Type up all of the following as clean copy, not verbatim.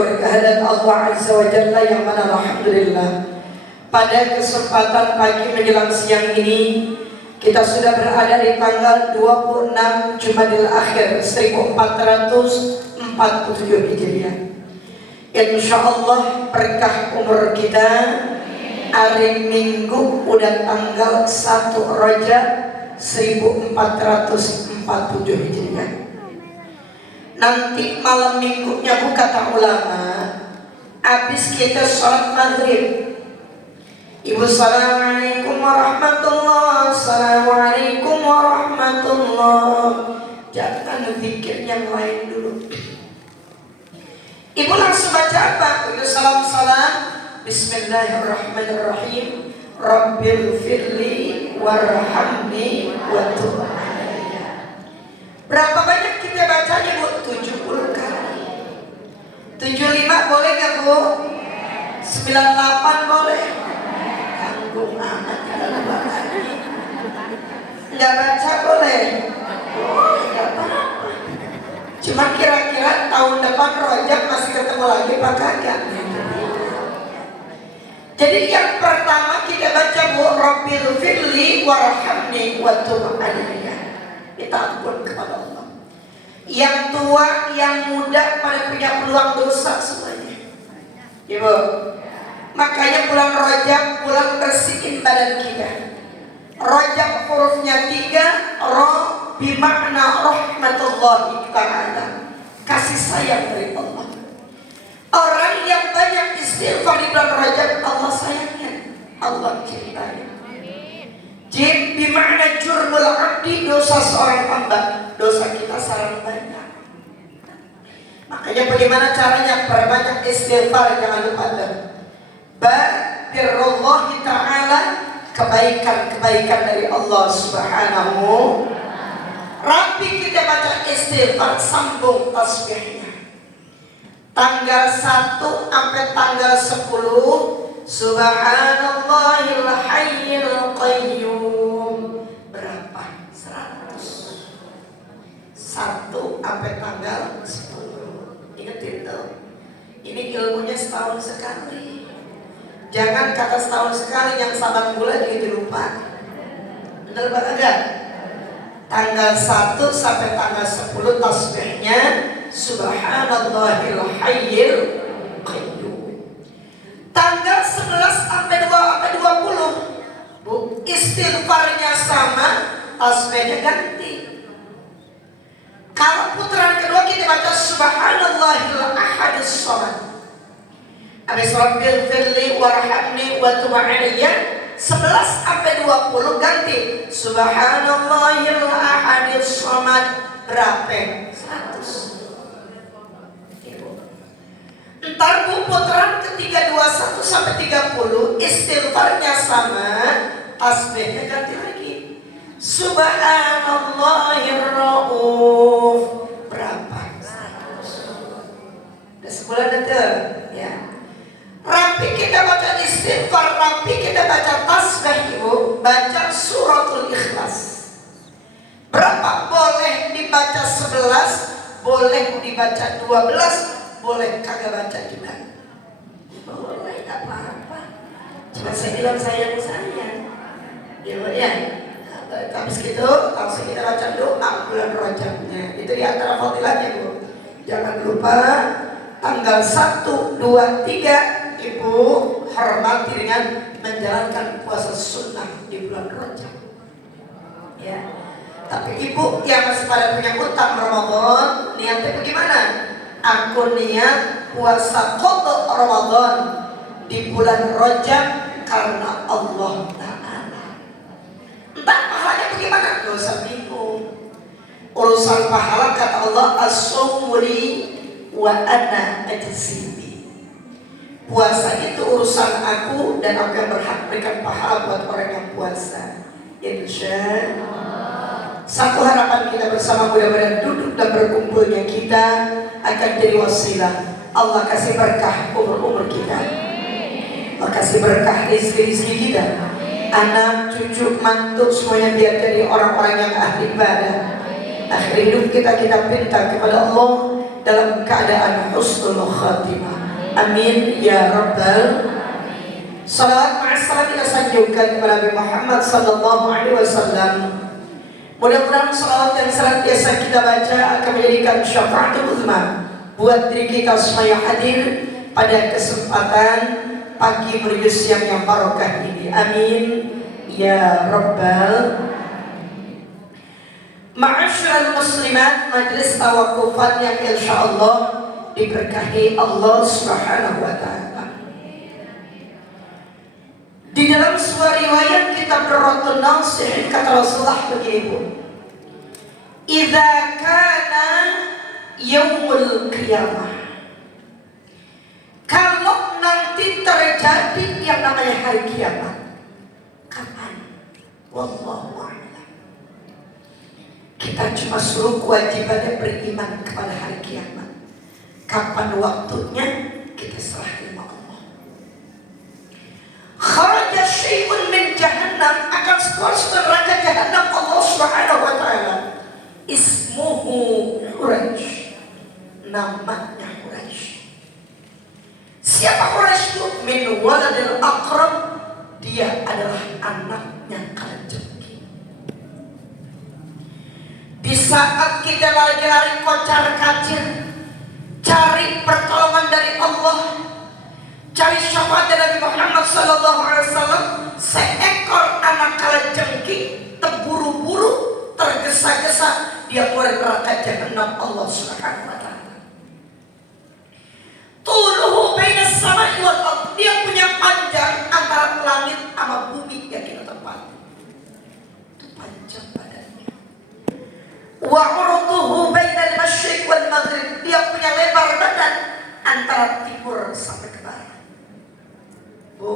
bersyukur kehadirat Allah Azza wa Jalla yang mana alhamdulillah pada kesempatan pagi menjelang siang ini kita sudah berada di tanggal 26 Jumadil Akhir 1447 Hijriah. Insyaallah berkah umur kita hari Minggu udah tanggal 1 Rajab 1447 Hijriah. Nanti malam minggunya kata ulama, habis kita sholat maghrib, ibu assalamualaikum warahmatullah, assalamualaikum warahmatullah, jangan pikir yang lain dulu. Ibu langsung baca apa? Ibu salam-salam, bismillahirrahmanirrahim, rabbil firli warhamni wa tub alayya. Berapa banyak kita bacanya, Bu? 70 kali. 75 boleh gak, Bu? 98 boleh? Tanggung amat kalau nggak baca boleh? Oh, nggak apa-apa. Cuma kira-kira tahun depan Rojak masih ketemu lagi apa kagak? Jadi yang pertama kita baca, Bu, rabbil firli warhamni wa tub alayya. Kita ampun kepada Allah. Yang tua, yang muda pada punya peluang dosa semuanya. Ibu, makanya bulan Rajab bulan bersihin badan kita. Rajab hurufnya 3, roh bimakna rahmatullahi ta'ala, kasih sayang dari Allah. Orang yang banyak istighfar di bulan Rajab, Allah sayangnya, Allah cintai. Jim bimakna jurmul abdi, dosa seorang hamba, dosa kita sangat banyak. Makanya bagaimana caranya? Perbanyak istighfar, jangan lupa. Birrullahi ta'ala, kebaikan-kebaikan dari Allah subhanahu. Rapi kita baca istighfar, sambung tasbihnya. Tanggal 1 sampai tanggal 10 Subhanallahil hayyil qayyum. Berapa? 100. 1 sampai tanggal 10. Ingat itu. Ini ilmunya setahun sekali. Jangan kata setahun sekali, yang saban bulan jadi lupa. Benar apa enggak? Tanggal 1 sampai tanggal 10 tasbihnya Subhanallahil hayyil qayyum. Tanggal 11 sampai 20, Bu, istighfarnya sama, tasbihnya ganti. Kalau putaran kedua kita baca Subhanallahil ahadus samad. Habis rabbil firli warhamni wa tub alayya, 11 sampai 20 ganti Subhanallahil ahadus samad. Berapa? 100. Ntar, Bu, putaran ketiga 21 sampai 30 istighfarnya sama, tasbihnya ganti lagi Subhanallahir rauf. Berapa? 100. Udah sebulan itu ya. Rapi kita baca istighfar, rapi kita baca tasbih, Ibu, baca suratul Ikhlas. Berapa? Boleh dibaca 11, boleh dibaca 12, boleh kagak baca juga. Boleh, gak apa-apa. Cuma saya bilang sayang. Ya, ya. Habis gitu langsung kita baca doa bulan Rajabnya. Itu di antara fadilahnya, Bu. Jangan lupa tanggal 1, 2, 3 Ibu hormati dengan menjalankan puasa sunnah di bulan Rajab. Ya. Tapi Ibu yang masih pada punya utang Ramadan, niatnya bagaimana? Aku niat puasa qada Ramadan di bulan Rajab karena Allah Ta'ala. Entah pahalanya bagaimana? Gak usah bingung. Urusan pahala kata Allah, as-sawmu li wa ana ajzibi. Puasa itu urusan aku dan aku yang berhak berikan pahala buat orang yang puasa. Insyaallah. Satu harapan kita bersama, mudah-mudahan duduk dan berkumpulnya kita akan jadi wasilah. Allah kasih berkah umur-umur kita. Allah kasih berkah rezeki kita. Anak, cucu, mantu semuanya biar jadi orang-orang yang ahli ibadah. Akhir hidup kita minta kepada Allah dalam keadaan husnul khatimah. Amin ya rabbal. Salawat ma'assalam kita sanjungkan kepada Nabi Muhammad sallallahu alaihi wasallam. Mudah-mudahan salawat yang senantiasa kita baca akan menjadikan syafaatul uzma buat diri kita semua yang hadir pada kesempatan pagi menuju siang yang barokah ini. Amin ya rabbal. Ma'asyiral muslimat, majlis tawakufan yang insyaallah diberkahi Allah Subhanahu wa taala. Di dalam sebuah riwayat kitab Darratun Nasih kata Rasulullah begini, "Idza kana yaumul qiyamah." Kalau nanti terjadi yang namanya hari kiamat, kapan? Wallahu a'lam. Kita cuma suruh kewajibannya beriman kepada hari kiamat. Kapan waktunya kita serah terima Allah. Kharaja syai'un min jahannam, akan keluar neraka jahannam Allah Subhanahu wa taala. Ismuhu Quraisy. Namanya Quraisy. Siapa Quraisy itu? Min waladil Aqrab. Dia adalah anaknya kalajengking. Di saat kita lagi-lari kocar-kacir, cari pertolongan dari Allah, cari syafaat dari Nabi Muhammad SAW, seekor anak kalajengking terburu-buru, tergesa-gesa, dia keluar neraka jahanam Allah Subhanahu wa taala. Tuluhu bainas samai wal ardh, dia punya panjang antara langit sama bumi yang kita tempati. Itu panjang badannya. Wa urduhu bainal masyriq wal maghrib, dia punya lebar badan antara timur sampai ke barat. Bu,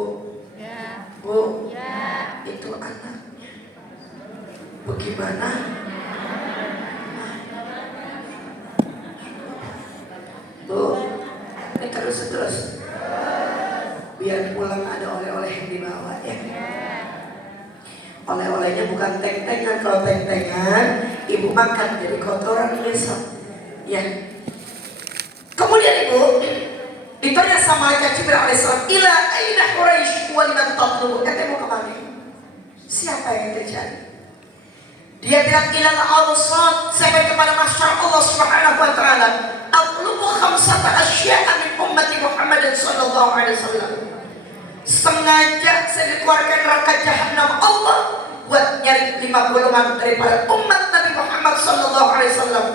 ya. Bu, ya. Itu anaknya. Bagaimana? Bu, ini terus. Biar pulang ada oleh-oleh yang dibawa ya. Oleh-olehnya bukan teng-tengan. Kalau teng-tengan ibu makan jadi kotoran besok ya. Kemudian ibu ditanya sama malaikat Jibril alaihissalam, ila aina Quraisy wa liman tatlubu, mau kemana? Siapa yang terjadi? Dia bilang ilal awsat, sampai kepada masyarakat Allah Subhanahu wa taala. Atlubu khamsata asya'a min ummati Muhammad sallallahu alaihi wasallam. Sengaja saya dikeluarkan neraka jahanam Allah buat nyari 5 golongan daripada umat Nabi Muhammad sallallahu alaihi wasallam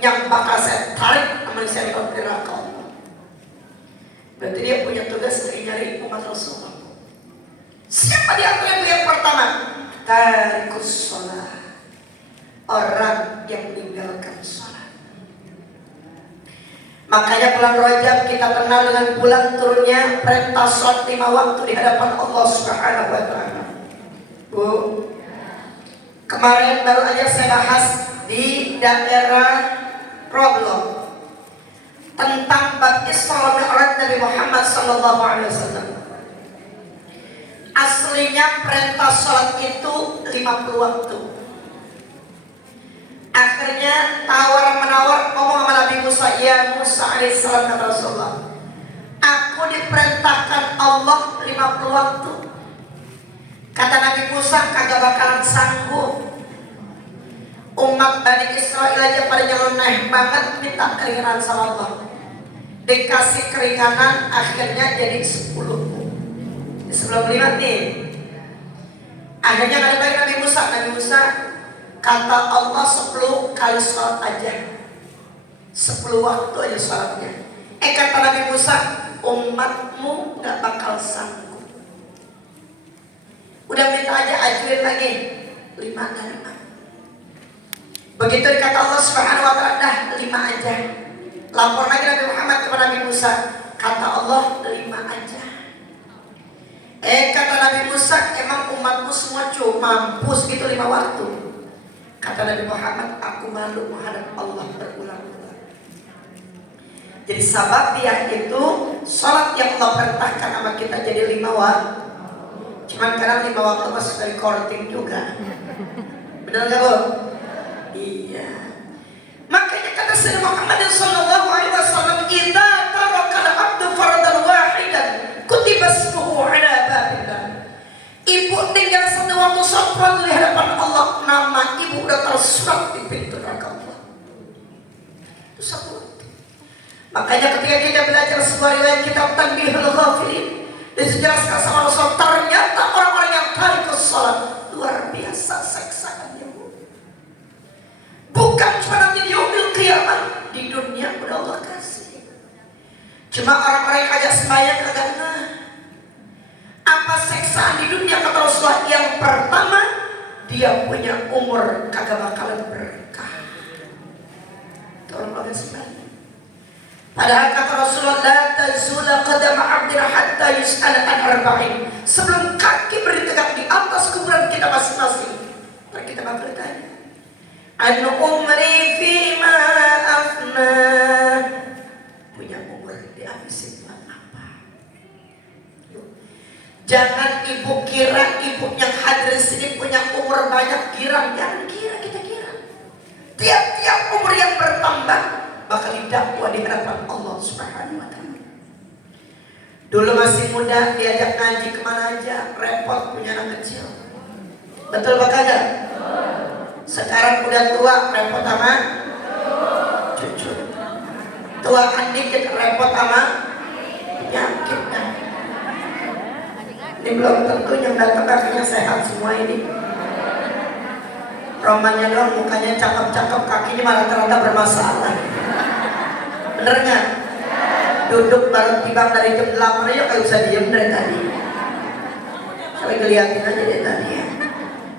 yang bakal saya tarik saya ke neraka Allah. Berarti dia punya tugas nyari umat Rasulullah. Siapa di antara yang pertama? Tarikus sholat, orang yang meninggalkan sholat. Makanya bulan Rajab kita kenal dengan bulan turunnya perintah sholat 5 waktu di hadapan Allah Subhanahu wa taala. Bu, kemarin baru aja saya bahas di daerah Problem tentang bab Isra Mi'raj Nabi Muhammad sallallahu alaihi wasallam. Aslinya perintah sholat itu 50 waktu. Akhirnya tawar-menawar ngomong sama Nabi Musa, ya Musa alaihissalam, kata Rasulullah, aku diperintahkan Allah 50 waktu. Kata Nabi Musa, kagak bakalan sanggup. Umat Bani Israel aja pada nyeleneh banget minta keringanan sama Allah. Dikasih keringanan akhirnya jadi 10. Sebelum 5 nih. Akhirnya balik Nabi Musa, kata Allah 10 kali sholat aja, 10 waktu aja sholatnya. Kata Nabi Musa, umatmu gak bakal sanggup. Udah minta aja ajuin lagi 5 dan 5. Begitu dikata Allah Subhanahu wa taala, dah 5 aja. Lapor lagi Nabi Muhammad kepada Nabi Musa, kata Allah 5 aja. Kata Nabi Musa, emang umatmu semua cuma mampus gitu 5 waktu. Kata Nabi Muhammad, aku malu menghadap Allah berulang-ulang. Jadi sabab dia itu sholat yang Allah perintahkan sama kita jadi 5 waktu. Cuman kadang 5 waktu masih dari recording juga. Benar nggak Bu? Iya. Makanya kata Sayyidina Muhammad sallallahu alaihi wasallam, "Idza taraka al-'abdu faradan wahidan, kutiba ismuhu 'ala babillah." Ibu tinggal satu waktu sholat di hadapan Allah, nama ibu udah tersurat di pintu neraka Allah. Itu satu waktu. Makanya ketika kita belajar sebuah riwayat kitab Tanbihul Ghafilin, dijelaskan sama Rasul, ternyata orang-orang yang tarikus sholat luar biasa seksaannya. Bukan cuma nanti di yaumil qiyamah, di dunia udah Allah kasih. Cuma orang-orang yang kagak sembahyang kagak ngeh. Apa seksaan di dunia kata Rasulullah? Yang pertama, dia punya umur kagak bakalan berkah. Tolong banget sembahyang. Padahal kata Rasulullah, la tazula qadama 'abdin hatta yus'ala an arba'in. Sebelum kaki bertegak di atas kuburan kita masing-masing, kita bakal ditanya, an umri fima afna. Punya umur dihabisin buat apa? Jangan ibu kira ibu yang hadir sini punya umur banyak, girang. Jangan kira, kita kira. Tiap-tiap umur yang bertambah bakal didakwa di hadapan Allah Subhanahu wa ta'ala. Dulu masih muda diajak ngaji kemana aja, repot punya anak kecil. Betul Pak Kagak? Sekarang udah tua, repot sama cucu. Tua kan dikit, repot sama penyakit. Ini belum tentu yang datang kakinya sehat semua ini. Romannya doang mukanya cakep-cakep, kakinya malah ternyata bermasalah. Bener nggak? Duduk baru tiba dari jam 8 aja kayak usah diem dari tadi. Kali ngeliatin aja dari tadi ya.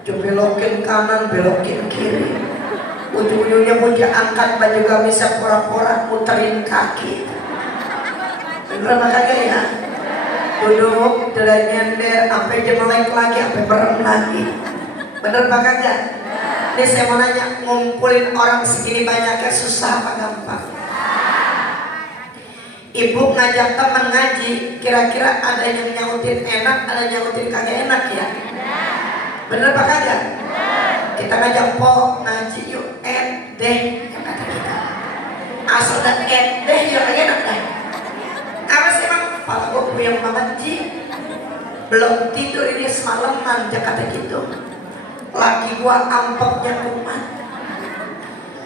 Cuma belokin kanan, belokin kiri. Ujung-ujungnya mau diangkat baju gamisnya porak-porak, muterin kaki. Bener makanya ya? Duduk, jalan nyender, sampai jam melek lagi, sampai merem lagi. Bener makanya? Ini saya mau nanya, ngumpulin orang segini banyaknya susah apa gampang? Ibu ngajak teman ngaji, kira-kira ada yang nyautin enak, ada yang nyautin kagak enak ya? Bener apa kagak? Kita ngajak po ngaji yuk, deh, yang kata kita. Asal dan deh yuk enak dah. Karena sih emang kepala gue puyeng banget Ji. Belum tidur ini semalaman, dia kata gitu. Laki gua ampoknya kumat.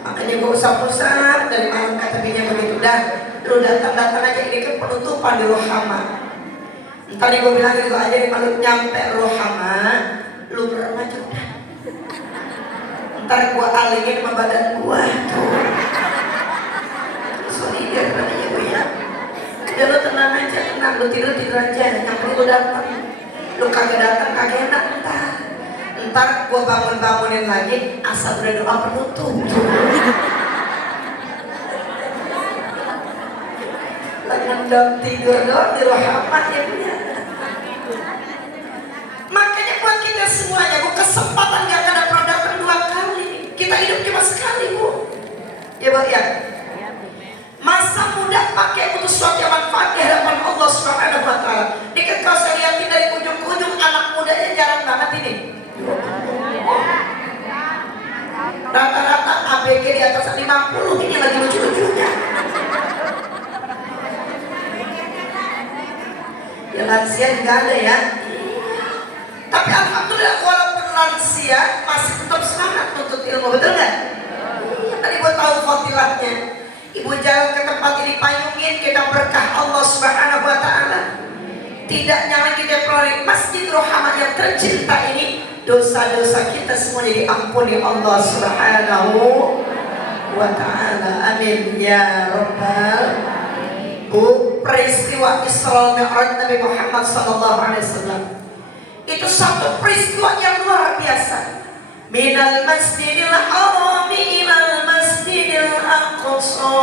Makanya gua usap-usap dari malam kata bininya begitu. Dah, lu datang-datang aja, ini kan penutupan di Rohama. Ntar nih gua bilang gitu aja di malam nyampe Rohama, lu merem aja udah. Ntar gua alingin sama badan gua tuh. Solidar namanya gua ya. Udah lu tenang aja, tenang, lu tidur aja. Nyampe gua datang, lu kagak datang kagak enak ntar gue bangunin lagi asal udah doa penutup. Ngendam tidur doang di Rohama ya punya. Makanya buat kita semuanya bu, kesempatan gak akan pernah datang 2 kali. Kita hidup cuma sekali bu. Ya bu ya. Masa muda pakai untuk sesuatu yang manfaat di hadapan Allah Subhanahu wa ta'ala. Ini kan kalau saya lihatin dari ujung ke ujung, anak mudanya jarang banget ini. Rata-rata ABG di atas 50 ini lagi lucu-lucunya. Ya lansia juga ada ya. Tapi alhamdulillah walaupun lansia masih tetap semangat untuk ilmu, betul nggak? Iya, tadi buat tahu fadilahnya. Ibu jalan ke tempat ini payungin, kita berkah Allah Subhanahu wa ta'ala. Tidak nyala kita pelari Masjid Rohama yang tercinta ini, dosa-dosa kita semuanya diampuni Allah Subhanahu wa ta'ala. Amin ya rabbal. Bu, peristiwa Isra Mi'raj Nabi Muhammad sallallahu alaihi wasallam itu satu peristiwa yang luar biasa. Minal masjidil haram ilal masjidil aqsa.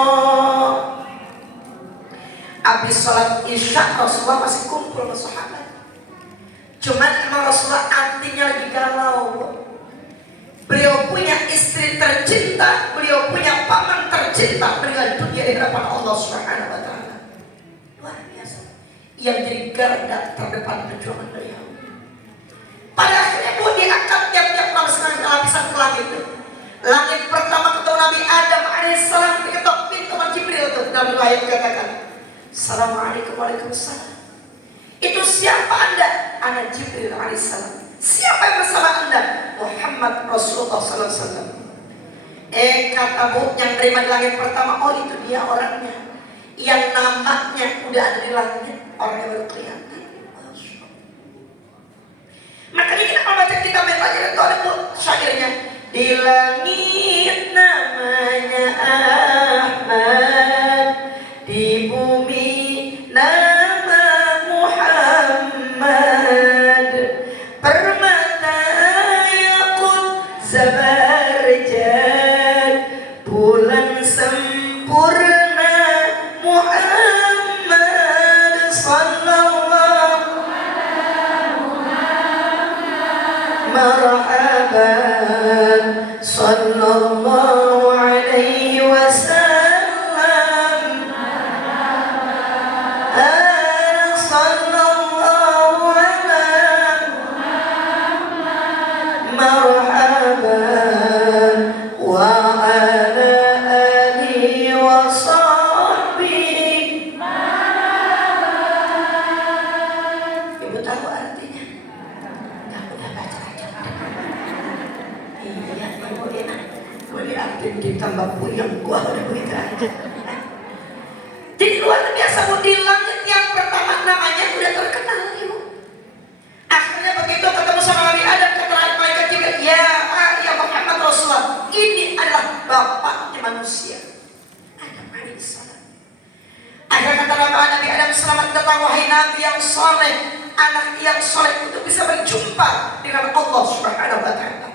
Habis sholat isya Rasulullah masih kumpul sama sahabat. Cuman emang Rasulullah artinya lagi galau. Beliau punya istri tercinta, beliau punya paman tercinta, meninggal dunia di hadapan Allah Subhanahu wa ta'ala. Luar biasa. Yang jadi garda terdepan perjuangan beliau. Pada akhirnya bu diangkat tiap-tiap lapisan ke langit. Langit pertama ketemu Nabi Adam alaihissalam diketok pintu sama Jibril tuh, dalam riwayat katakan, Assalamualaikum waalaikumsalam. Itu siapa anda? Ana Jibril alaihissalam. Siapa yang bersama anda? Muhammad Rasulullah sallallahu alaihi wasallam. Kata Bu yang terima di langit pertama, oh itu dia orangnya yang namanya udah ada di langit, orangnya baru kelihatan. Makanya kita kalau baca kitab yang baca itu ada Bu syairnya, di langit namanya Ahmad, di bumi nama Muhammad, permata yakut zabarjad, bulan sempurna Muhammad sallallahu marhaban sallallahu alaihi wasallam sallallahu marhaban wa ala alihi wa sahbihi. Ibu tahu artinya? Nggak udah baca aja. Iya, ibu enak. Boleh artinya ditambah puyeng gua udah begitu aja. Jadi luar biasa Bu, di langit yang pertama namanya udah terkenal ibu. Akhirnya begitu ketemu sama Nabi Adam, kata malaikat Jibril, ya Muhammad Rasulullah, ini adalah bapaknya manusia, Adam alaihissalam. Akhirnya kata Nabi Adam, selamat datang wahai Nabi yang soleh, anak yang soleh untuk bisa berjumpa dengan Allah Subhanahu wa Ta'ala.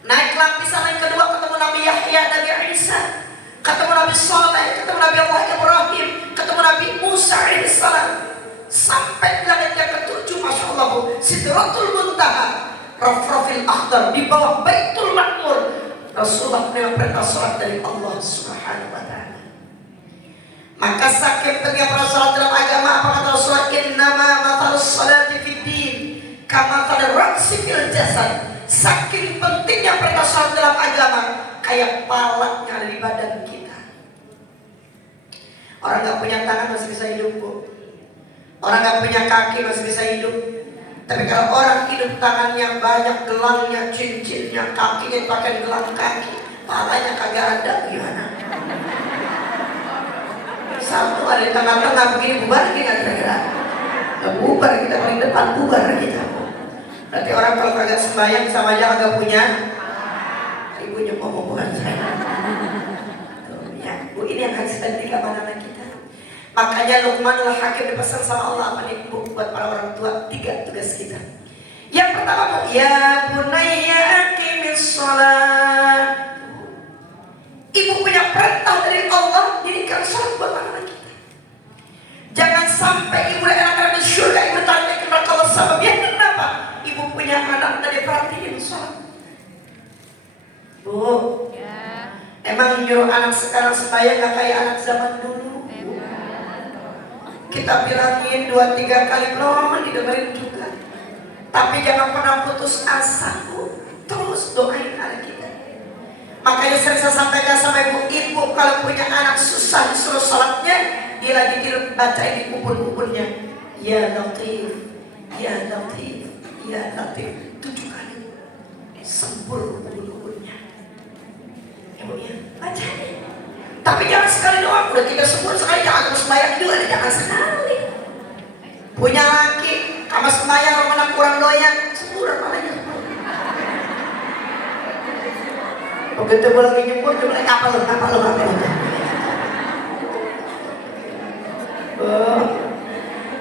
Naik lapisan yang kedua, ketemu Nabi Yahya, Nabi Isa, ketemu Nabi Saleh, ketemu Nabi Allah Ibrahim, ketemu Nabi Musa alaihissalam, sampai langit yang ketujuh, masya Allah Bu, Sidratul Muntaha, Rafrafil Akhdar, di bawah Baitul Ma'mur. Rasulullah menerima perintah salat dari Allah Subhanahu wa Ta'ala. Maka saking pentingnya para salat dalam agama, apa kata Rasulullah? Innama mathalus salati fid din kama mathalur ra'si fil jasad. Saking pentingnya perintah salat dalam agama, kayak pala yang ada di badan kita. Orang gak punya tangan masih bisa hidup Bu. Orang gak punya kaki masih bisa hidup. Tapi kalau orang hidup, tangannya banyak gelangnya, cincinnya, kakinya pakai gelang kaki, palanya kagak ada, gimana? Satu ada di tengah-tengah begini, bubar kita kira-kira. Gak bubar kita, paling depan bubar kita. Berarti orang kalau kagak sembahyang sama aja kagak punya. Ibunya ngomong bukan saya. Ya, Bu, ini yang harus kita didik anak kita. Makanya Luqmanul Hakim dipesan sama Allah apa nih Bu, buat para orang tua, 3 tugas kita. Yang pertama, ya bunayya aqimis shalah. Ibu punya perintah dari Allah, dirikan salat buat anak kita. Jangan sampai ibu dan anak-anak di surga ibu tanya kepada Allah sebabnya kenapa? Ibu punya anak dari perhatiin salat. Bu, emang nyuruh anak sekarang sembahyang gak kayak anak zaman dulu. Kita bilangin 2-3 kali belum didengerin juga. Tapi jangan pernah putus asa Bu, terus doain anak kita. Makanya sering saya sampaikan sama ibu kalau punya anak susah disuruh sholatnya, dia lagi tidur bacain di kubur-kuburnya, ya Latif, ya Latif, ya Latif 7 kali, sempur kubur-kuburnya. Ibu ya, bacain. Tapi jangan sekali doang, udah 3 sempur sekali, jangan terus sembahyang juga, jangan sekali. Punya laki, sama sembahyang mana kurang doyan, semburan malahnya. Begitu gue lagi nyempur, dia bilang kapal lo.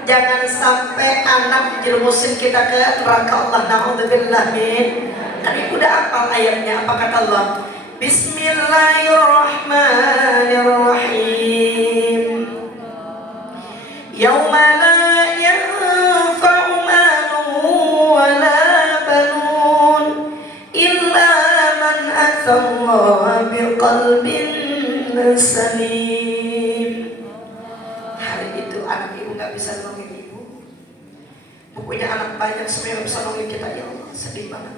Jangan sampai anak jerumusin kita ke neraka Allah. Na'udzubillah min. Kan ibu udah hafal ayatnya, apa kata Allah? Bismillahirrahmanirrahim. Yauma la yanfa'u malun wa la banun illa man atallaha biqalbin salim. Hari itu anak ibu gak bisa nolongin ibu. Punya anak banyak, semuanya gak bisa nolongin kita, ya Allah, sedih banget.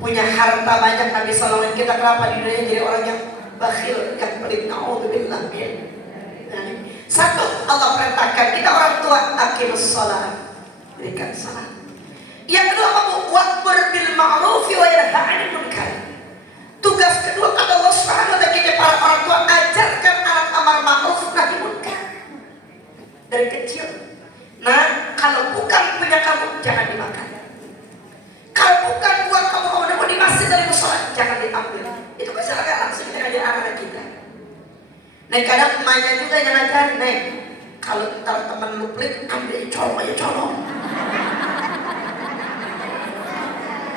punya harta banyak. Nabi SAW kita kenapa di dunia jadi orang yang bakhil, yang pelit. Naudzubillah. Satu, Allah perintahkan kita orang tua aqimus shalah, berikan salat. Yang kedua, wa'mur bil ma'ruf wa yanha 'anil munkar. Tugas kedua kata Allah Subhanahu wa taala kita para orang tua, ajarkan anak amar ma'ruf nahi munkar dari kecil. Nah, kalau bukan punya kamu jangan dimakan. Kalau bukan uang kamu mau di masjid dari musola jangan diambil. Itu bisa agak langsung kita ngajar anak kita. Nah, kadang emaknya juga yang ngajarin, nih kalau ntar teman lu pelit ambil colong aja colong.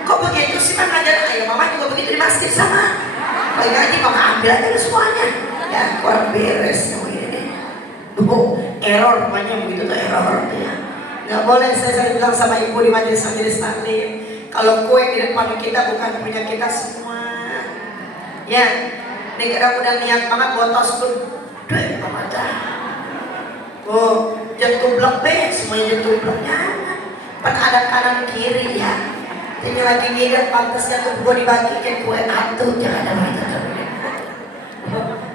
Kok begitu sih mah ngajar? Ayo mama juga begitu di masjid sama. Baik lagi mama ambil aja semuanya. Ya kurang beres ini. Error namanya begitu tuh error ya. Nggak boleh. Saya sering bilang sama ibu di majelis taklim, kalau kue di depan kita bukan punya kita semua. Ya, ini kita udah niat banget buat tas tuh. Duit mama dah. Oh, jatuh blok B semuanya jatuh bloknya. Pan ada kanan kiri ya. Ini lagi ngidam pantasnya tuh gue dibagikan kue atuh jangan ada macam.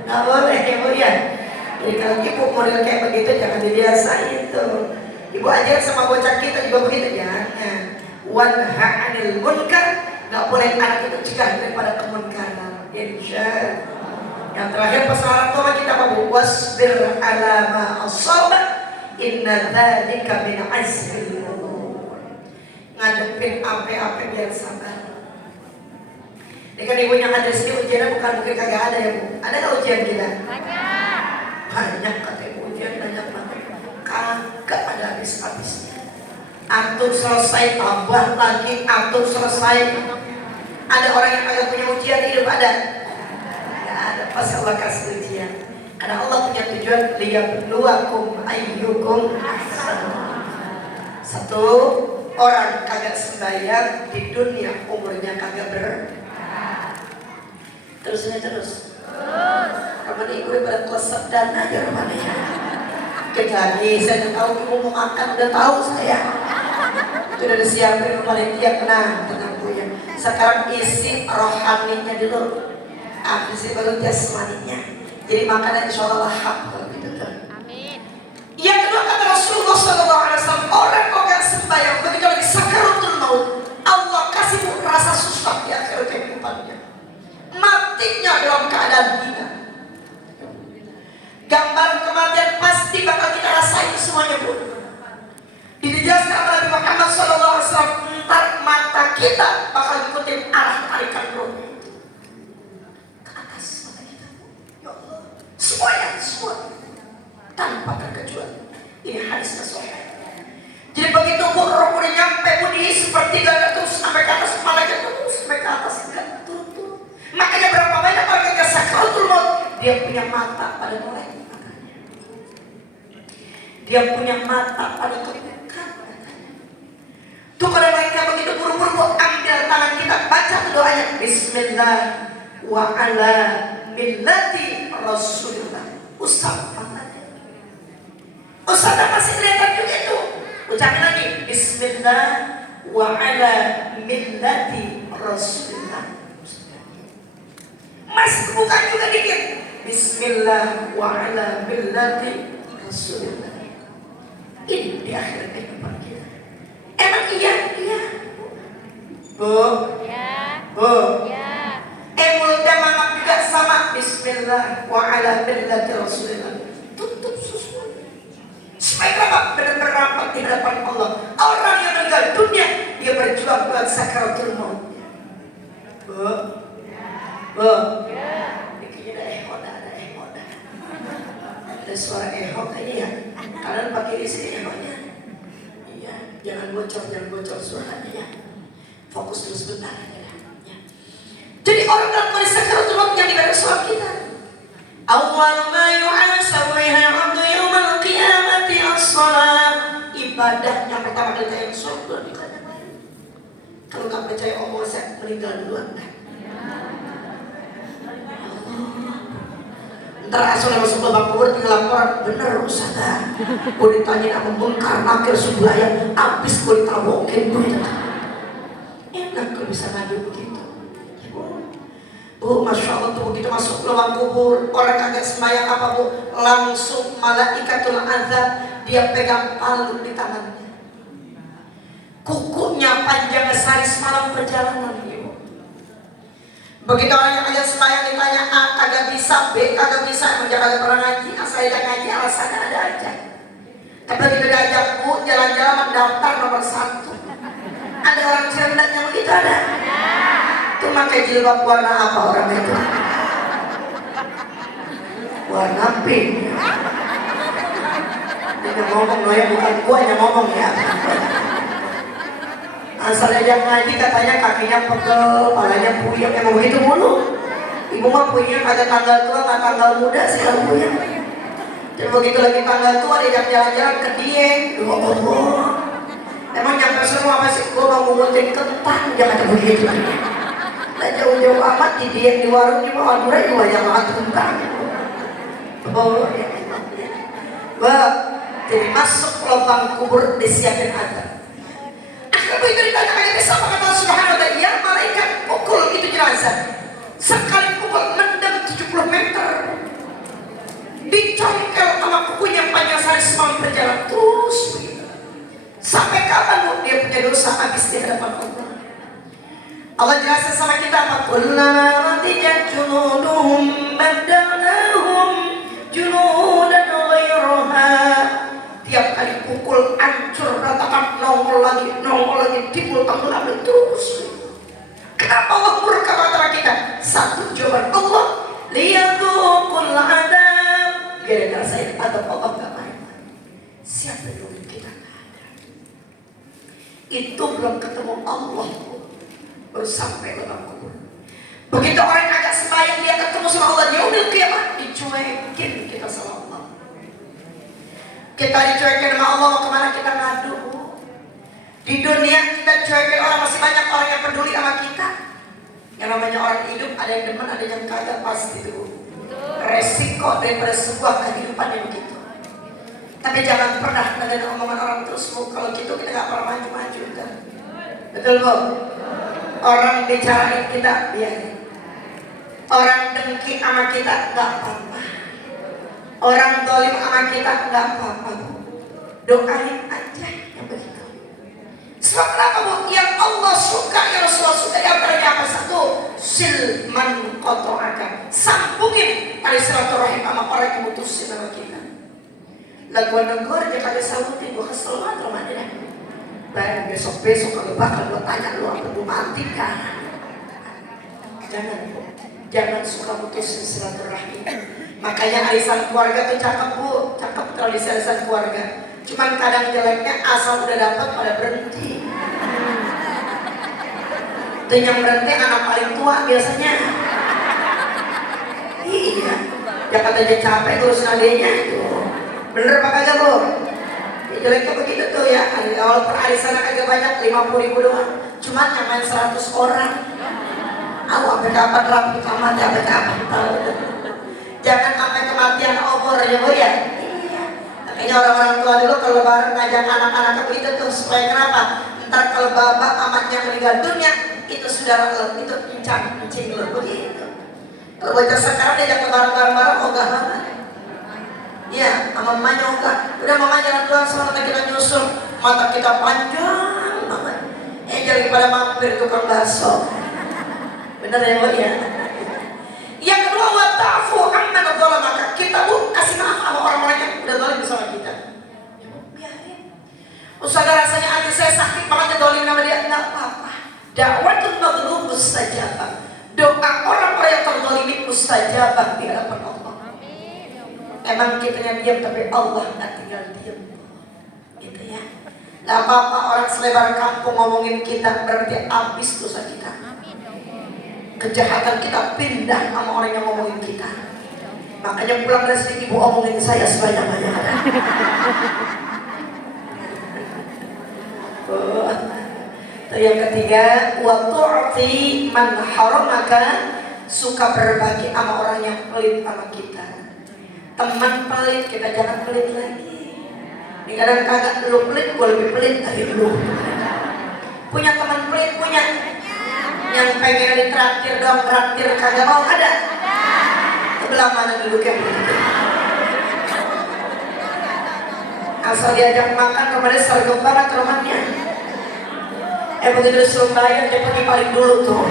Nggak boleh ya bu ya. Jadi kalau ibu model kayak begitu jangan dibiasain tuh. Ibu ajar sama bocah kita juga begitu jangan. Wanha 'anil munkar, nggak boleh anak itu cegah daripada kemunkaran. Insya. Yang terakhir pesan orang tua kita mau wasbir 'ala ma asaba inna dzalika min azmil umur. Ngadepin apa-apa biar sabar. Ini kan ibunya ada sini ujiannya bukan mungkin kagak ada ya bu. Ada nggak ujian kita? Banyak kata ibu ujian banyak banget. Kagak ada habis-habisnya. Antum selesai tambah lagi, antum selesai. Ada orang yang kagak punya ujian hidup ada? Nggak ada. Pas Allah kasih ujian. Karena Allah punya tujuan liyabluwakum ayyukum ahsanu. Satu, orang kagak sembahyang di dunia umurnya kagak terus. Kemana ibu udah kelas dan aja rumahnya. Lagi saya udah tahu ibu mau makan, udah tahu saya. Itu udah disiapin panitia, tenang bu ya. Sekarang isi rohaninya dulu, isi baru jasmaninya. Jadi makanan insya Allah lahap kalau gitu tuh. Amin. Yang kedua kata Rasulullah SAW, orang kok gak sembahyang begitu lagi sakaratul maut, Allah kasih rasa susah di akhir kehidupannya. Matinya dalam keadaan hina. Gambaran kematian pasti bakal kita rasain semuanya bu. Dijelaskan oleh Nabi Muhammad SAW, ntar mata kita bakal ikutin arah tarikan rohnya ke atas mata kita. Ya Allah, semuanya semua tanpa terkecuali. Ini hadis Rasulullah. Jadi begitu bu roh udah nyampe bu di seperti gak terus sampai ke atas, malaikat terus sampai ke atas nggak tutup. Makanya berapa banyak orang yang sakaratul maut dia punya mata pada mulai. Dia punya mata pada kebuka. Tuh pada mereka begitu buru-buru ambil tangan kita, baca tuh doanya. Bismillah wa ala millati Rasulullah. Usap matanya. Usapnya masih kelihatan juga itu. Ucapin lagi. Bismillah wa ala millati Rasulullah. Masih kebuka juga dikit. Bismillah wa ala millati Rasulullah. Ini di akhir kehidupan kita. Emang iya? Bu? Ya. Bu? Ya. Mulda mangap juga sama. Bismillah wa ala millati Rasulullah. Tutup susu. Supaya kenapa? Benar-benar rapat di hadapan Allah. Orang yang meninggal dunia, dia berjuang buat sakaratul maut. Bu? Bu? Ya. Bikinnya ada ehoda. Ada suara eho kayaknya ya. Kalian pakai di sini ehonya. Iya, jangan bocor suaranya ya. Fokus terus bentar aja ya. Jadi orang dalam kondisi sakaratul maut yang diberi suara kita. Awal ma yu'asabu bihi 'abdu yaumal qiyamati as-shalah. Ibadahnya pertama kali tanya surga ditanya baik. Kalau nggak percaya Allah saya meninggal duluan dah. Ntar asal Rasulullah Bakubur tinggal laporan, bener Ustazah. Gue ditanya nama mungkar nakir sebelah yang habis gue ditabokin tuh. Enak bisa ngadu begitu. Bu, Masya Allah tuh begitu masuk lubang kubur, orang kagak sembahyang apa bu, langsung malaikatul azab dia pegang palu di tangannya. Kukunya panjang sehari semalam perjalanan ibu. Begitu orang yang kagak sembahyang ditanya A kagak bisa, B kagak bisa, emang dia kagak pernah ngaji, asal dia ngaji alasannya ada aja. Tapi begitu diajak bu jalan-jalan mendaftar nomor 1. Ada orang cerdas yang begitu ada. Itu pakai jilbab warna apa orang itu? Warna pink. Dia ngomong loh ya, bukan gua yang ngomong ya. Asalnya dia ngaji katanya kakinya pegel, palanya puyeng, emang begitu mulu. Ibu mah puyeng ada tanggal tua, nggak tanggal muda sih kalau puyeng. Dan begitu lagi tanggal tua dia jalan-jalan ke Dieng. Emang nyampe semua apa sih? Gua mau ngumpulin kentang, jangan ada begitu. Nah jauh-jauh amat di Dieng di warung di bawah Madura juga banyak makan kentang. Oh ya. Wah, jadi masuk lubang kubur disiapin ada. Akhirnya begitu ditanya kali sama kata Subhanahu wa ta'ala, ya malaikat pukul itu jenazah. Sekali pukul mendem 70 meter. Dicongkel sama kukunya panjang sehari semalam berjalan terus. Sampai kapan bu dia punya dosa habis di hadapan Allah? Allah jelaskan sama kita apa? Kullama ratijat junuduhum baddalnahum junudan ghayraha. Tiap kali pukul hancur ratakan nongol lagi timbul tenggelam terus. Kenapa Allah murka antara kita? Satu jawaban Allah, liyadzuqul adab. Gara-gara saya adab Allah gak main. Siapa yang kita gak ada? Itu belum ketemu Allah, baru sampai dalam kubur. Begitu orang yang agak sembahyang dia ketemu sama Allah, yaumil qiyamah dicuekin kita sama Allah. Kita dicuekin sama Allah, mau kemana kita ngadu? Di dunia kita cuekin orang, masih banyak orang yang peduli sama kita. Yang namanya orang hidup, ada yang demen, ada yang kagak, pasti itu resiko daripada sebuah kehidupan yang begitu. Tapi jangan pernah dengerin omongan orang terus bu. Kalau gitu kita gak pernah maju-maju kan. Betul bu? Orang bicarain kita biarin. Orang dengki sama kita gak apa-apa. Orang dolim sama kita gak apa-apa bu. Doain aja yang begitu. Sebab kenapa bu? Yang Allah suka, yang Rasulullah suka, yang antaranya apa? Satu, silman qata'aka, sambungin tali silaturahim sama orang yang mutusin sama kita. Lah gua negor aja kagak sambungin, gua kesel banget sama dia. Baik besok-besok kalau bakal gua tanya lu apa lu mati kan? Jangan bu, jangan suka mutusin silaturahim. Makanya arisan keluarga tuh cakep bu, cakep tradisi arisan keluarga. Cuman kadang jeleknya asal udah dapat pada berhenti. Itu yang berhenti anak paling tua biasanya. Iya, ya katanya capek terus nadenya itu. Bener apa kagak bu? Ya, jeleknya begitu tuh ya. Awal perarisan kagak banyak 50.000 doang. Cuman yang main 100 orang. Sampai kapan rapi amat ya, sampai kapan tahu. Jangan sampai kematian obor ya bu ya. Makanya orang-orang tua dulu kalau lebaran ngajak anak-anak begitu tuh supaya kenapa? Ntar kalau bapak amatnya meninggal dunia itu saudara lo, itu encing lo begitu. Kalau bocah sekarang diajak lebaran bareng-bareng ogah banget. Iya, sama mamanya ogah. Udah mama jalan duluan sama kita nyusul, mata kita panjang banget. Jadi pada mampir tukang bakso. Bener ya bu ya? Yang kedua, wa ta'fu amman dzalamaka. Kita bu kasih maaf sama orang-orang yang udah zalim sama kita. Ya bu, biarin. Ustaz rasanya hati saya sakit banget zalim sama dia, enggak apa-apa. Da'watul mazlum mustajabah. Doa orang-orang yang terzalimi mustajabah di hadapan Allah. Emang kita yang diam tapi Allah enggak tinggal diam. Gitu ya. Enggak apa-apa orang selebar kampung ngomongin kita, berarti habis dosa kita. Kejahatan kita pindah sama orang yang ngomongin kita. Makanya pulang dari sini ibu omongin saya sebanyak-banyaknya. Yang ketiga, wa tu'ti man haramaka, suka berbagi sama orang yang pelit sama kita. Teman pelit, kita jangan pelit lagi. Ini kadang kagak lu pelit, gua lebih pelit dari lu. Punya teman pelit, punya. Yang pengen ditraktir dong, traktir kagak mau ada? Sebelah mana duduknya begitu? Asal diajak makan kemarin sergap banget romannya. Begitu disuruh bayar dia pergi paling dulu tuh.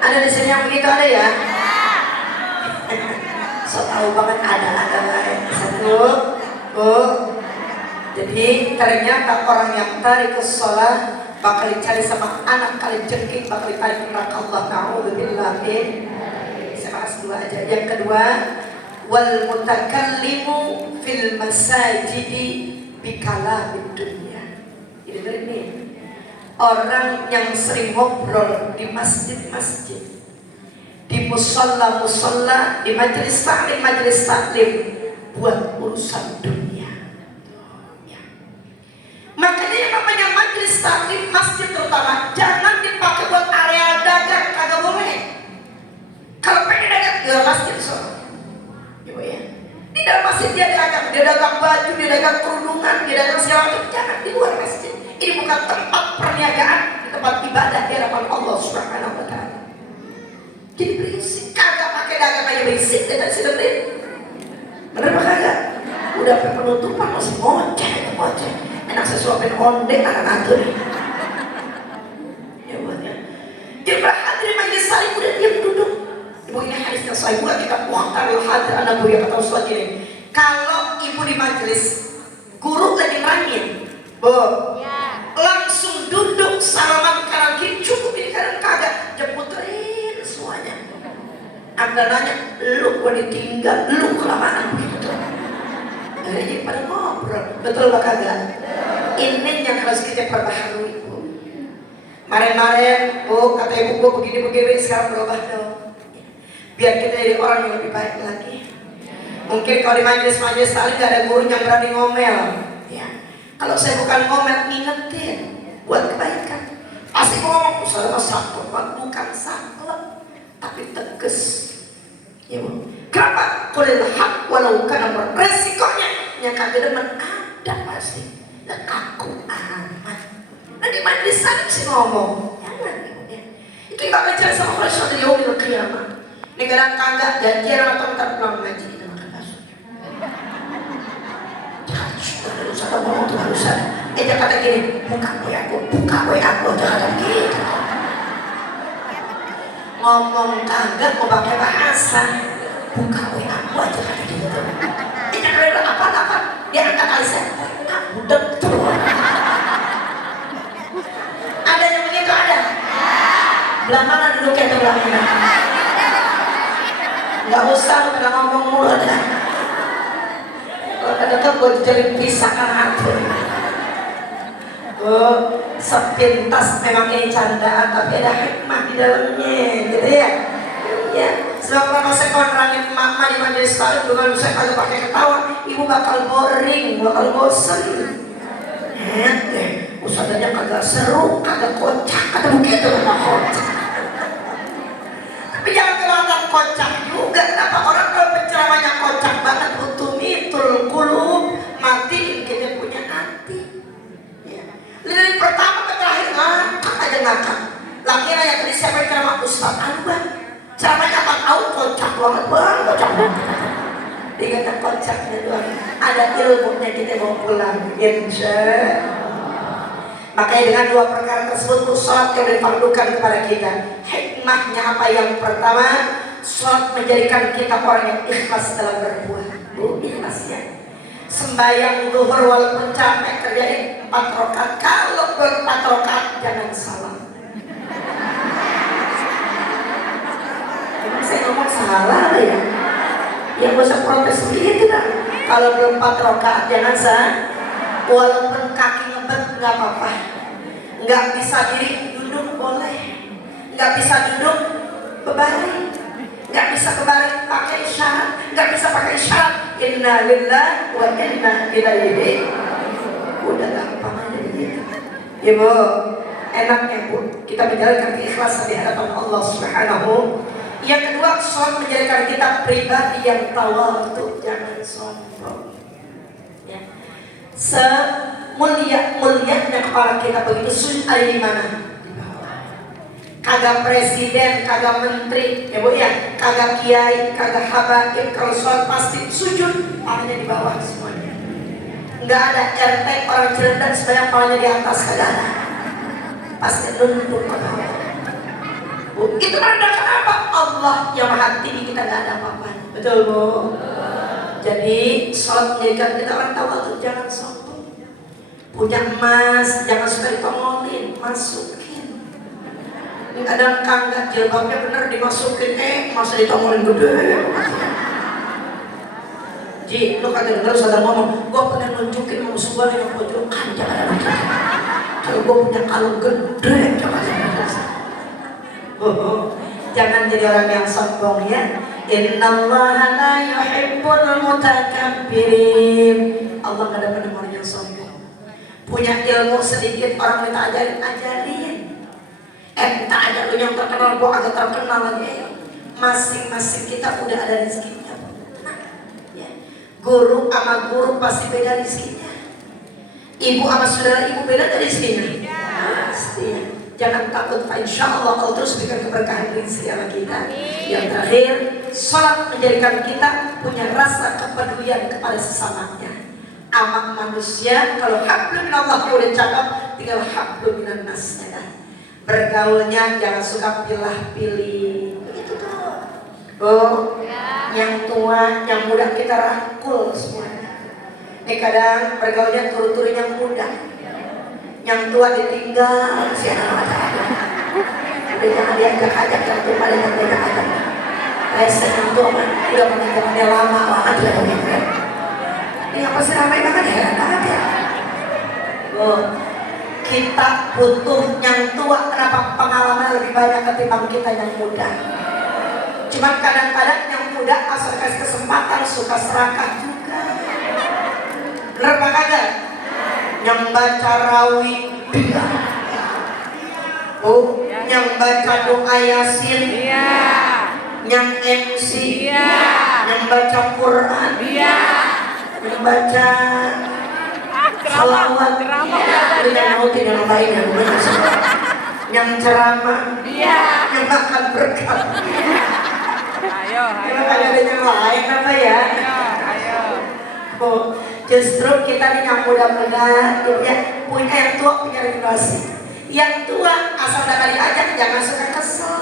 Ada di sini yang begitu ada ya? So tahu banget ada lain. Satu, jadi ternyata orang yang tarik ke sholat bakal dicari sama anak kali jengking, bakal ditarik neraka Allah. Na'udzubillah. Saya bahas dua aja. Yang kedua, wal mutakallimu fil masajidi bikalamid dunya. Ini benar nih. Orang yang sering ngobrol di masjid-masjid, di musola-musola, di majelis taklim buat urusan dunia. Ya. Makanya yang namanya majelis taklim masjid terutama jangan dipakai buat area dagang, kagak boleh. Kalau pengen dagang di dalam masjid ya. Di dalam masjid dia dagang baju, dia dagang kerudungan, dia dagang segala macam, jangan di luar masjid. Ini bukan tempat perniagaan, di tempat ibadah di hadapan Allah Subhanahu wa taala. Jadi berisik, kagak pakai dagang aja berisik, dan siderin. Bener apa kagak? Udah sampai penutupan masih ngoceh. Enak sesuapin onde anak atur. Ya buatnya. Dia berhadir majelis saling udah diam duduk. Ibu ini hadisnya sahih buat kita muhtaril hadir anak bu yang kata Ustaz ini. Kalau ibu di majelis, guru lagi nerangin, langsung duduk salaman kanan kiri cukup, ini kadang kagak jeputerin semuanya. Anda nanya, lu gua ditinggal, lu kelamaan begitu. Jadi pada ngobrol, betul apa kagak? Ini yang harus kita perbaharui. Kemarin-kemarin, kata ibu gua begini-begini, sekarang berubah dong. Biar kita jadi orang yang lebih baik lagi. Mungkin kalau di majelis-majelis saling gak ada guru yang berani ngomel. Ya. Kalau saya bukan ngomel, ngingetin buat kebaikan. Pasti ngomong, saya saklek, bukan saklek, tapi tegas. Ya, Bu. Kenapa? Qulil haq walau kana resikonya yang kagak demen ada pasti. Dan aku aman. Nah di majelis saling sih ngomong. Jangan ya. Itu yang bakal jadi sama Rasul di yaumil qiyamah. Negara kagak janjian sama teman-teman pulang ngaji kita makan bakso. Jangan ngomong tuh harusan. Jangan kata gini, buka WA aku, jangan kata gitu. Ngomong kagak mau pakai bahasa, buka WA aku aja kata gitu. Jangan ada apa-apa, dia angkat alisnya, kamu betul. Ada yang begitu ada? Belah mana duduknya atau belah mana? Gak usah pada ngomong mulu ada. Kalau ada gue jadi pisah kan aku. Sepintas memang ini candaan tapi ada hikmah di dalamnya, gitu ya. Ya, sebab kalau saya nerangin mama di majelis taklim dengan saya kagak pakai ketawa, ibu bakal boring, bakal bosen. Ustaznya kagak seru, kagak kocak, kata begitu kagak kocak. Tapi jangan kelihatan kocak juga. Kenapa orang kalau penceramahnya kocak banget, utumitul kulub, matiin kita punya hati. Ya. Dari pertama ke terakhir ngakak aja ngakak. Laki-laki yang tadi siapa yang ceramah? Ustaz Anwar. Ceramahnya apa tahu kocak banget, kocak banget. Dikata kocaknya doang. Ada ilmunya kita mau pulang, insya. Makanya dengan dua perkara tersebut sholat yang difardukan kepada kita. Hikmahnya apa? Yang pertama, sholat menjadikan kita orang yang ikhlas dalam berbuat. Ikhlasnya. Sembahyang zuhur walaupun capek kerjain 4 rakaat. Kalau belum 4 rakaat jangan salam. Emang saya ngomong salah ya? Ya gak usah protes begitu dah. Kalau belum 4 rakaat jangan salah. Walaupun kaki ngebet nggak apa-apa, nggak bisa diri duduk boleh, nggak bisa duduk berbaring, nggak bisa berbaring pakai isyarat, nggak bisa pakai isyarat. Inna lillahi wa inna ilaihi. Udah gampang aja begitu. Ibu, enaknya Bu, kita menjalankan keikhlasan di hadapan Allah Subhanahu. Yang kedua, sholat menjadikan kita pribadi yang tawadhu, jangan sombong. Ya. Semulia-mulianya kepala kita begitu sujud ada di mana? Di bawah. kagak presiden, kagak menteri, ya Bu ya, kagak kiai, kagak habaib. Kalau sholat pasti sujud, palanya di bawah semuanya. Nggak ada RT orang Ciledug supaya palanya di atas, kagak ada. Pasti nunduk ke bawah. Bu, itu karena kenapa? Allah yang maha tinggi, kita nggak ada apa-apanya. Betul Bu. Jadi sholat menjadikan kita orang tawadhu, jangan sombong. Punya emas jangan suka ditongolin, masukin. Kadang kagak jilbabnya bener dimasukin, masa ditongolin gede. Ji, lu kagak denger saudara ngomong, gua pengen nunjukin musuh gua yang pojokan, jangan ada. Kalau gua punya kalung gede, jangan jadi orang yang sombong ya. Innallaha la yuhibbul mutakabbirin. Allah gak ada orang yang sombong. Punya ilmu sedikit orang minta ajarin. Minta aja lu yang terkenal, gua agak terkenal lagi. Masing-masing kita udah ada rezekinya. Ya. Guru sama guru pasti beda rezekinya. Ibu sama saudara ibu beda dari rezekinya. Pasti ya. Jangan takut, insya Allah Allah terus berikan keberkahan rezeki sama kita. Yang terakhir, sholat menjadikan kita punya rasa kepedulian kepada sesamanya. Amak manusia, kalau hablum minallah udah cakep, tinggal hablum minan nas ya. Bergaulnya jangan suka pilih-pilih. Begitu tuh. Oh, yang tua, yang muda kita rangkul semuanya. Ini kadang bergaulnya turun-turun yang muda. Yang tua ditinggal, siapa udah jangan diajak-ajak, yang tua pada yang diajak-ajak. Rese yang tua udah meninggalnya lama banget ya. Ini apa sih ramai banget ya? Banget ya. Oh, kita butuh yang tua, kenapa pengalaman lebih banyak ketimbang kita yang muda. Cuman kadang-kadang yang muda asal kasih kesempatan suka serakah juga. Bener apa kagak? Yang baca rawi dia. Oh, yang baca doa Yasin dia. Yang MC dia. Yang baca Quran dia. Yang baca salawat dia. Yang tidak lain yang ceramah dia. Yang makan berkat. Ayo. Ada yang lain apa ya? Ayo. Oh, justru kita nih yang muda-muda ya, punya yang tua, punya regulasi. Yang tua asal udah diajak jangan suka kesel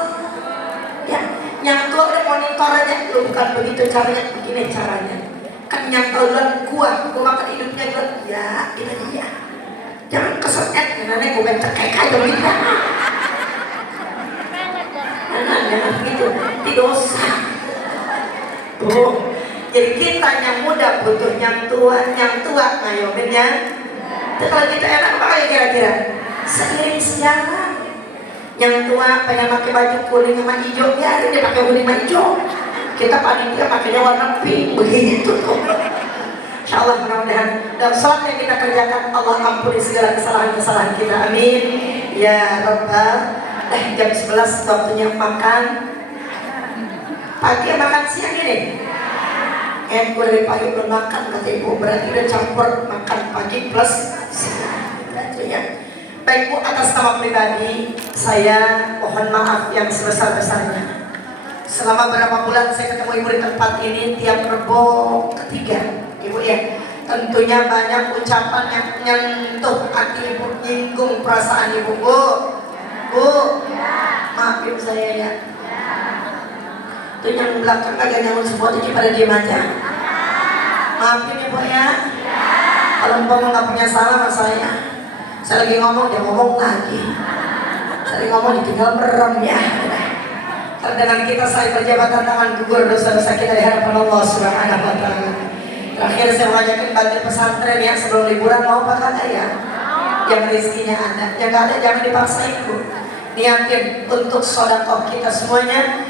ya. Yang tua udah monitor aja, lu bukan begitu caranya, begini caranya. Kan yang tahu duluan gua makan hidupnya duluan ya, ini dia. Jangan kesel, nenek gua cekek aja begitu. Jangan begitu, itu dosa. Tuh. Jadi kita yang muda butuh yang tua ngayomin ya. Kalau kita enak apa ya kira-kira? Seiring sejarah. Yang tua pengen pakai baju kuning sama hijau, ya dia pakai kuning sama hijau. Kita panitia pakainya warna pink, begitu tuh. Insya Allah mudah-mudahan dalam sholat yang kita kerjakan Allah ampuni segala kesalahan-kesalahan kita, amin ya Rabbal. Jam 11 waktunya makan pagi, makan siang ini. Gue dari pagi belum makan, kata ibu, berarti udah campur makan pagi plus siang. Gitu ya. Baik Bu, atas nama pribadi saya mohon maaf yang sebesar-besarnya. Selama berapa bulan saya ketemu ibu di tempat ini tiap Rebo ketiga, ibu ya. Tentunya banyak ucapan yang menyentuh hati ibu, nyinggung perasaan ibu. Bu, maafin saya ya. Itu yang belakang agak nyamun semua, jadi pada diem aja. Maafin ya Bu ya. Kalau Mpok nggak punya salah sama saya lagi ngomong, dia ngomong lagi. Saya lagi ngomong, ditinggal merem ya. Karena dengan kita saya berjabatan tangan gugur dosa-dosa kita di hadapan Allah Subhanahu wa Ta'ala. Terakhir saya mengajakkan bagi pesantren ya, sebelum liburan mau apa kata ya? Yang rezekinya ada, yang nggak ada jangan dipaksain Bu. Niatin untuk sedekah kita semuanya,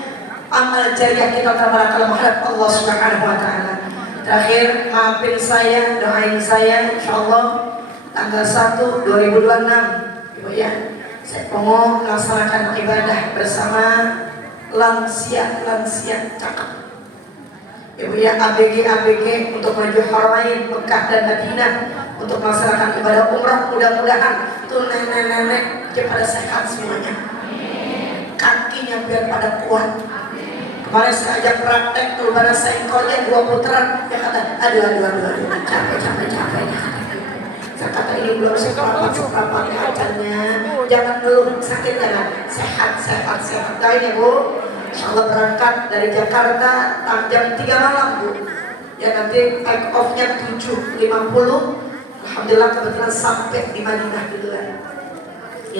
amal jariah kita terbarakal menghadap Allah Subhanahu wa Ta'ala. Terakhir maafin saya, doain saya insyaallah tanggal 1 2026 Ibu ya. Saya mau melaksanakan ibadah bersama lansia cakep Ibu ya, ABG untuk menuju Haramain Mekah dan Madinah untuk melaksanakan ibadah umrah. Mudah-mudahan tuh nenek-nenek pada sehat semuanya. kakinya biar pada kuat. Kemarin saya ajak praktek tuh pada sengkolnya 2 putaran, dia kata aduh capek. Saya kata ini belum seberapa hasilnya, jangan ngeluh, sakit jangan, sehat. Doain ya Bu, insyaallah berangkat dari Jakarta jam 3 malam Bu. Ya nanti take off-nya 7.50. Alhamdulillah kebetulan sampai di Madinah gitu kan.